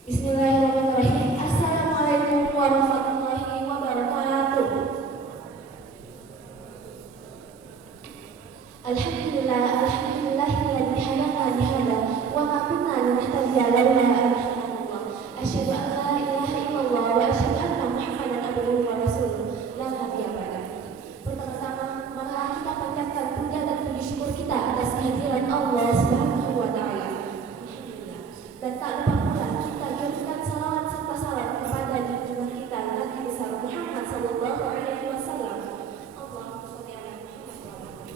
Bismillahirrahmanirrahim. Assalamualaikum warahmatullahi wabarakatuh. Alhamdulillahilladzi hadana lihada wa ma kunna linahtadiya laula an hadana. Asyhadu an la ilaha illallah wa asyhadu anna Muhammadan abduhu wa rasuluh. La nabiyya ba'da. Pertama-tama, marilah kita panjatkan puja dan puji syukur kita atas kehadiran Allah Subhanahu wa taala. Dan tak lupa pula kita kirimkan salawat serta salam kepada junjungan kita Nabi besar Muhammad sallallahu alaihi wasallam. Allahumma shalli ala Muhammad.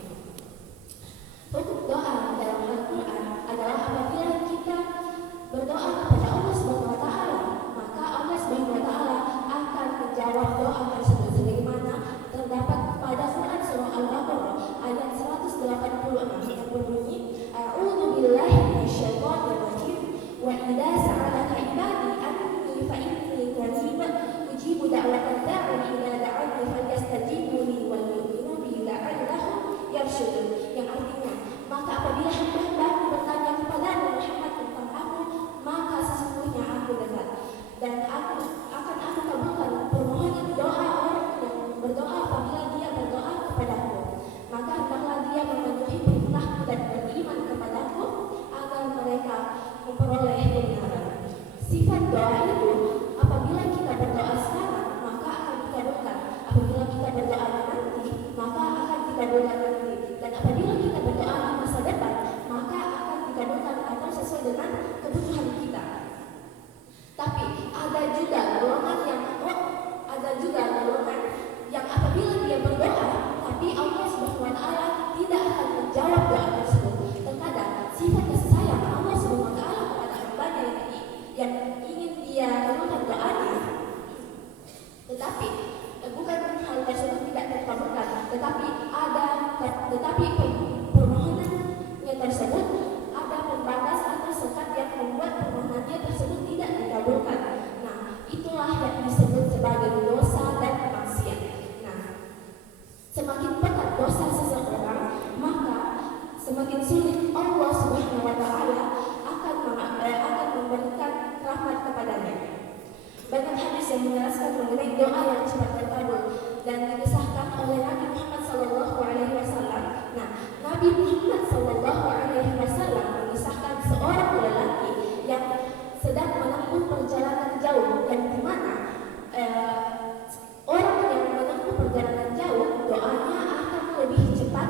Hukum doa dalam Al-Qur'an adalah apabila kita berdoa kepada Allah Subhanahu wa taala, maka Allah Subhanahu wa taala akan menjawab doa tersebut sebagaimana terdapat pada Quran surah Al-Baqarah ayat 186 yang berbunyi A'udzu billahi minasyaitonir rajim. Wa idza sa'alaka ibadi anni fa inni qarib ujibu da'watad da'i idza da'ani falyastajibu li wal yu'minu bi la'allahum yarshudun. Yang artinya, maka apabila hamba-hambaku bertanya kepadamu Muhammad tentang aku, maka sesungguhnya aku dekat dan aku kabulkan permohonan doa orang yang berdoa apabila dia berdoa kepadaku. Maka hendaklah dia memenuhi perintahku dan beriman kepadaku agar mereka memperoleh kebenaran. Sifat doa itu, apabila kita berdoa sekarang, maka akan dikabulkan. Apabila kita berdoa nanti, maka akan dikabulkan nanti. Dan apabila kita berdoa di masa depan, maka akan dikabulkan atau sesuai dengan kebutuhan kita. Tapi ada juga golongan yang apabila dia berdoa, tapi Allah Subhanahu wa taala tidak akan menjawab doa tersebut. Terkadang sifat kasih sayang Allah Subhanahu wa taala kepada hambanya yang ingin dia kabulkan doanya, tetapi bukan hal tersebut tidak terkabulkan, tetapi permohonannya tersebut ada pembatas atau sekat yang membuat permohonannya tersebut tidak dikabulkan. Nah, itulah yang disebut sebagai dosa dan maksiat. Nah, semakin berat dosa seseorang, maka semakin sulit Allah Subhanahu wa taala akan memberikan rahmat kepadanya. Banyak hadis yang menjelaskan mengenai doa yang cepat terkabul dan dikisahkan oleh Nabi Muhammad sallallahu alaihi wasallam. Nah, Nabi Muhammad sallallahu alaihi wasallam mengisahkan seorang lelaki yang sedang menempuh perjalanan jauh, dan di mana orang yang menempuh perjalanan jauh doanya akan lebih cepat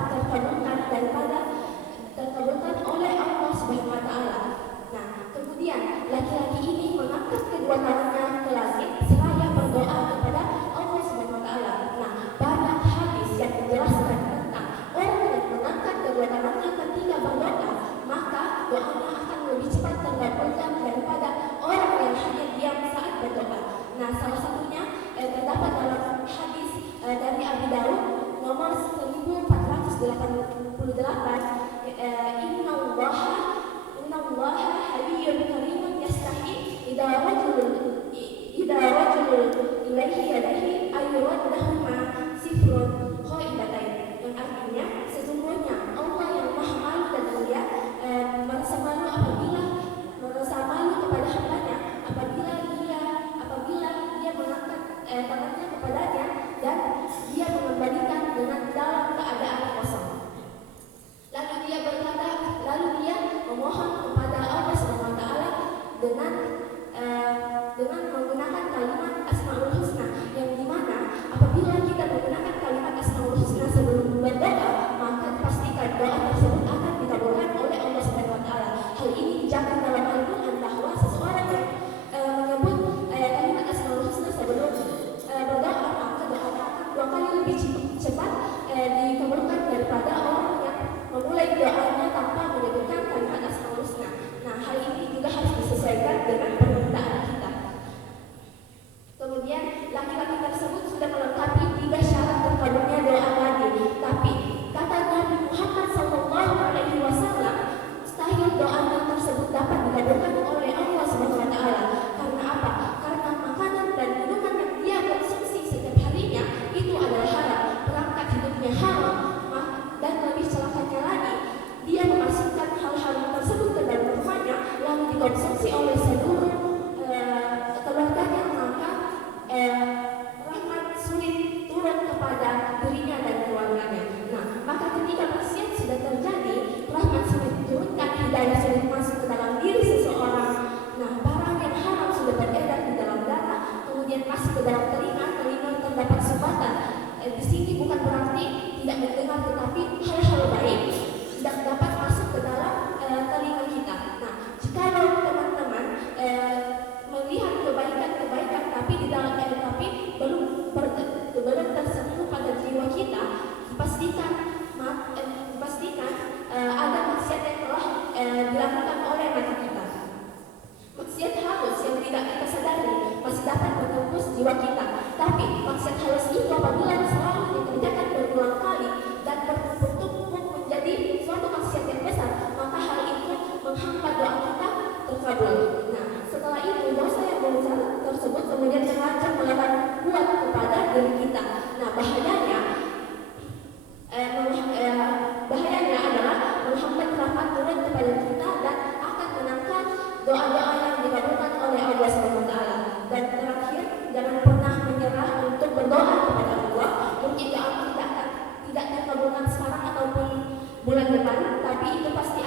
terkabulkan oleh Allah Subhanahu wa taala. Nah, kemudian laki-laki ini mengangkat kedua tangannya ke langit seraya berdoa kepada Allah Subhanahu wa taala. Nah, banyak hadis yang menjelaskan tentang orang yang mengangkat kedua tangannya ketika berdoa, maka doanya akan lebih cepat terkabulkan daripada orang yang hanya diam saat berdoa. Nah, salah satunya terdapat dalam hadis dari Abi Daud nomor 1488, Innallaha hayyun karimun yastahi idza rajulun ilaihi yadahi ayyuradahuma sifrun khaibatain. Yang artinya, sesungguhnya Allah yang Maha Malu dan Mulia merasa malu kepada hambanya apabila dia mengangkat tangannya kepadanya dan dia mengembalikan dengan dalam keadaan kosong. Lalu dia memohon kepada Allah Subhanahu wa taala dengan menggunakan kalimat Asmaul Husna, yang dimana apabila kita menggunakan kalimat Asmaul Husna sebelum berdoa, maka pastikan doa tersebut akan dikabulkan oleh Allah Subhanahu wa taala. Hal ini dijamin dalam Al-Qur'an bahwa seseorang yang menyebut kalimat Asmaul Husna sebelum berdoa, maka doanya akan 2 kali lebih cepat dikabulkan daripada orang yang memulai doanya tanpa menyebutkan kalimat Asmaul Husna. Nah, hal ini juga harus disesuaikan dengan permintaan kita. Kemudian laki-laki tersebut sudah melengkapi 3 syarat terkabulnya doa tadi, tapi kata Nabi Muhammad sallallahu alaihi wasallam, mustahil doa tersebut dapat kabul. Nah, setelah itu dosa yang besar tersebut kemudian terancam melekat kuat kepada diri kita. Nah, bahayanya adalah menghambat rahmat turun kepada kita dan akan menangkan doa-doa yang dikabulkan oleh Allah SWT. Dan terakhir, jangan pernah menyerah untuk berdoa kepada Allah. Mungkin doa tidak dikabulkan sekarang ataupun bulan depan, tapi itu pasti